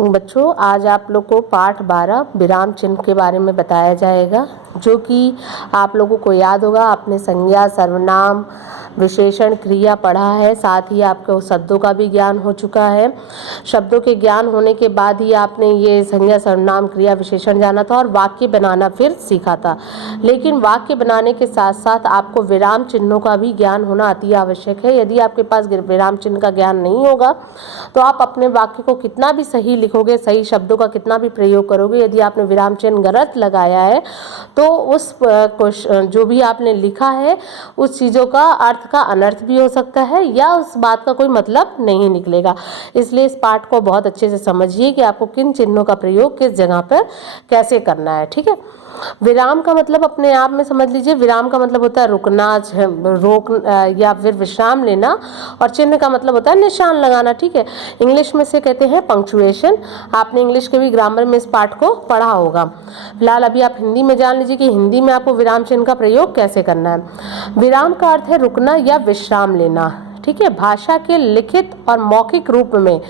बच्चों, आज आप लोग को पाठ 12 विराम चिन्ह के बारे में बताया जाएगा, जो कि आप लोगों को याद होगा। आपने संज्ञा, सर्वनाम, विशेषण, क्रिया पढ़ा है, साथ ही आपको शब्दों का भी ज्ञान हो चुका है। शब्दों के ज्ञान होने के बाद ही आपने ये संज्ञा, सर्वनाम, क्रिया, विशेषण जाना था और वाक्य बनाना फिर सीखा था। लेकिन वाक्य बनाने के साथ साथ आपको विराम चिन्हों का भी ज्ञान होना अति आवश्यक है। यदि आपके पास विराम चिन्ह का ज्ञान नहीं होगा तो आप अपने वाक्य को कितना भी सही लिखोगे, सही शब्दों का कितना भी प्रयोग करोगे, यदि आपने विराम चिन्ह गलत लगाया है तो उस जो भी आपने लिखा है उस चीज़ों का अर्थ का अनर्थ भी हो सकता है या उस बात का कोई मतलब नहीं निकलेगा। इसलिए इस पाठ को बहुत अच्छे से समझिए कि आपको किन चिन्हों का प्रयोग किस जगह पर कैसे करना है। ठीक है। विराम का मतलब अपने आप में समझ लीजिए। विराम का मतलब होता है रुकना, रोक या फिर विश्राम लेना, और चिन्ह का मतलब होता है निशान लगाना। ठीक है। इंग्लिश में से कहते हैं पंक्चुएशन। आपने इंग्लिश के भी ग्रामर में इस पाठ को पढ़ा होगा। फिलहाल अभी आप हिंदी में जान लीजिए कि हिंदी में आपको विराम चिन्ह का प्रयोग कैसे करना है। विराम का अर्थ है रुकना या विश्राम लेना। ठीक है। भाषा के लिखित और मौखिक रूप में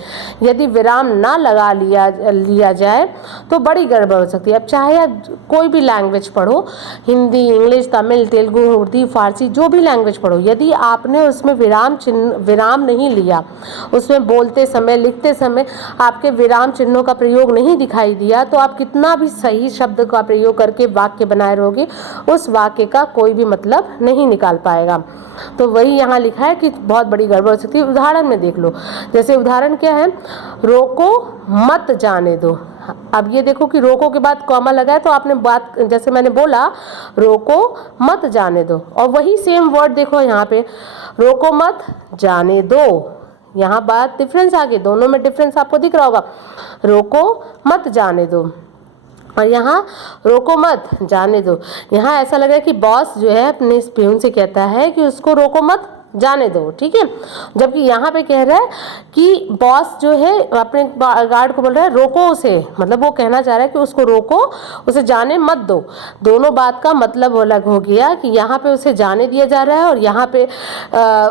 यदि विराम ना लगा लिया जाए तो बड़ी गड़बड़ हो सकती है। अब चाहे आप कोई भी लैंग्वेज पढ़ो, हिंदी, इंग्लिश, तमिल, तेलुगु, उर्दू, फारसी, जो भी लैंग्वेज पढ़ो, यदि आपने उसमें विराम नहीं लिया, उसमें बोलते समय, लिखते समय आपके विराम चिन्हों का प्रयोग नहीं दिखाई दिया, तो आप कितना भी सही शब्द का प्रयोग करके वाक्य बनाए रहोगे, उस वाक्य का कोई भी मतलब नहीं निकाल पाएगा। तो वही यहाँ लिखा है कि बहुत बड़ी गड़बड़ हो सकती है। उदाहरण में देख लो। जैसे उदाहरण क्या है, रोको मत जाने दो। अब ये देखो कि रोको के बाद कॉमा लगा है, तो आपने बात, जैसे मैंने बोला, रोको मत जाने दो, और वही सेम वर्ड देखो यहाँ पे, रोको मत जाने दो। यहाँ बात डिफरेंस आ गई, दोनों में डिफरेंस आपको दिख रहा होगा। रोको मत जाने दो और यहाँ रोको मत जाने दो। यहाँ ऐसा लग रहा है कि बॉस जो है अपने प्यून से कहता है कि उसको रोको मत जाने दो। ठीक है। जबकि यहाँ पे कह रहा है कि बॉस जो है अपने गार्ड को बोल रहा है रोको उसे, मतलब वो कहना चाह रहा है कि उसको रोको, उसे जाने मत दो। दोनों बात का मतलब अलग हो गया कि यहाँ पे उसे जाने दिया जा रहा है और यहाँ पे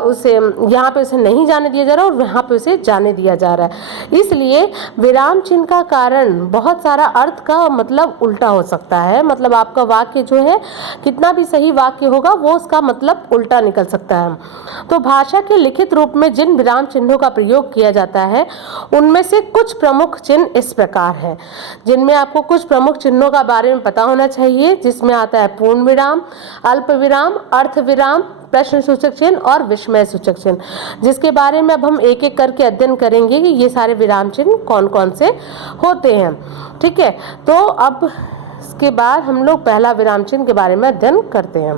उसे नहीं जाने दिया जा रहा है और यहाँ पे उसे जाने दिया जा रहा है। इसलिए विराम चिन्ह का कारण बहुत सारा अर्थ का मतलब उल्टा हो सकता है। मतलब आपका वाक्य जो है कितना भी सही वाक्य होगा वो उसका मतलब उल्टा निकल सकता है। तो भाषा के लिखित रूप में जिन विराम चिन्हों का प्रयोग किया जाता है उनमें से कुछ प्रमुख चिन्ह इस प्रकार हैं, जिनमें आपको कुछ प्रमुख चिन्हों का बारे में पता होना चाहिए, जिसमें आता है पूर्ण विराम, अल्प विराम, अर्थ विराम, प्रश्न सूचक चिन्ह और विस्मय सूचक चिन्ह, जिसके बारे में अब हम एक एक करके अध्ययन करेंगे कि ये सारे विराम चिन्ह कौन कौन से होते हैं। ठीक है। तो अब इसके बाद हम लोग पहला विराम चिन्ह के बारे में अध्ययन करते हैं।